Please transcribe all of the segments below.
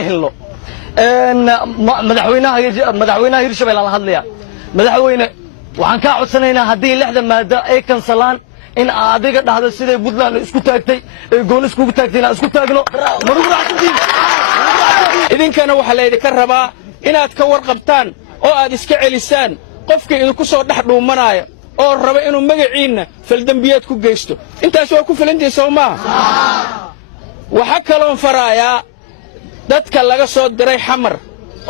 هلو مدحوينها هيرشبيل على هذليا مدحوينه waxaan ka codsanaynaa hadii lixda maada ay kansalaan in adiga dhahdo sidii Puntland isku taagtay ee goon isku taagtayna isku taagno idinkana waxa la idin ka rabaa inaad ka warqabtaan oo aad iska celisaan qofka idinku soo dhax dhuumanaya oo raba inuu magaciina faldambiyeed ku geysto intaas waa ku filantii Soomaa waxa kaloon faraaya dadka laga soo diray xamar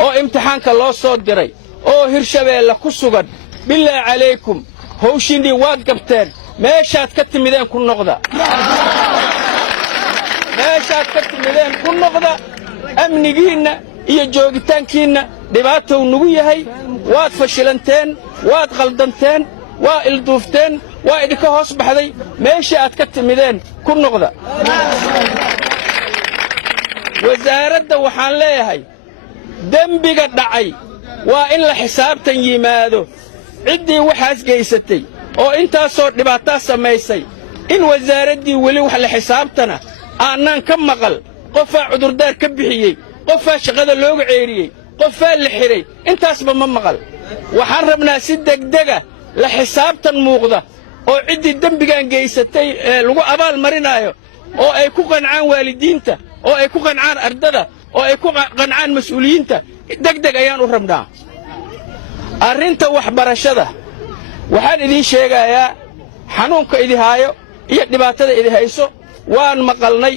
oo imtixaanka loo soo diray oo Hirshabeelle ku sugan بالله عليكم هوشيني واد قبتين ماشات كتمدين كل نقطة ماشات كتمدين كل نقطة أمنيجينا يجوجتان كينا دبعته ونوية هاي واد فشلنتين واد غلطنتين وإلدوفتين وإدك هصب هذي ماشات كتمدين كل نقطة وزارة وحان ليه هاي دنبي قد دعي وإن الحساب تنيمادو عدي وحاس جيستي أو أنت صور لبعتها سميسي إن وزاردي ولي وحل حسابتنا أنا كم مقل قفا عذر دار كبحيي قفا شغل اللوج عيري قفا الحري أنت أسبب من مقل وحربنا سدك دقة لحسابتنا موغضة أو عدي الدم بقان جيستي لو أبال مرينايو أو أيكو قنعان والدينتا أو أيكو قنعان أرددا أو أيكو قنعان مسؤولينتا دق أيان وحربنا arrinta waxbarashada waxaan idin sheegayaa xanuunka idin haayo iyo dhibaatada idin hayso waan maqalnay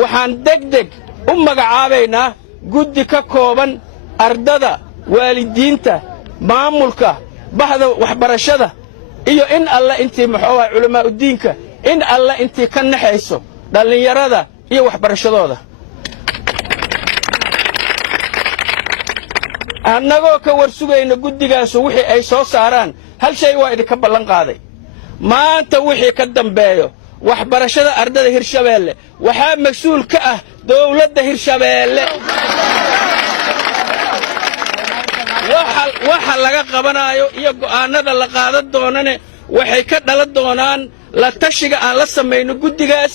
waxaan degdeg u magacaabaynaa guddi ka kooban ardada waalidiinta maamulka bahda waxbarashada iyo in alla intii maxoogaa culamaa diinka in alla intii ka naxayso dhalinyarada iyo waxbarashadooda annagoo ka warsugayna guddigaas wixii ay soo saaraan hal shay waa idinka ballan qaaday maanta wixii ka dambeeyo waxbarashada ardada Hirshabeelle waxaa mas'uul ka ah dawladda Hirshabeelle waxa laga qabanayo iyo go'aanada la qaadan doonane waxay ka dhalan doonaan la tashiga aan la sameeyno guddigaas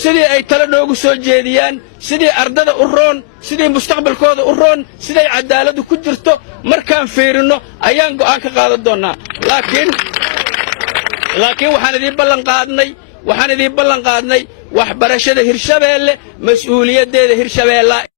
sidii ay tala noogu soo jeediyaan sidii ardada u roon sidii mustaqbalkooda u roon sidii cadaaladu ku jirto markaan fiirino ayaan go'aan ka qaadan doonaa laakiin waxaan idin ballan qaadnay waxbarashada Hirshabeelle mas'uuliyadeeda Hirshabeelle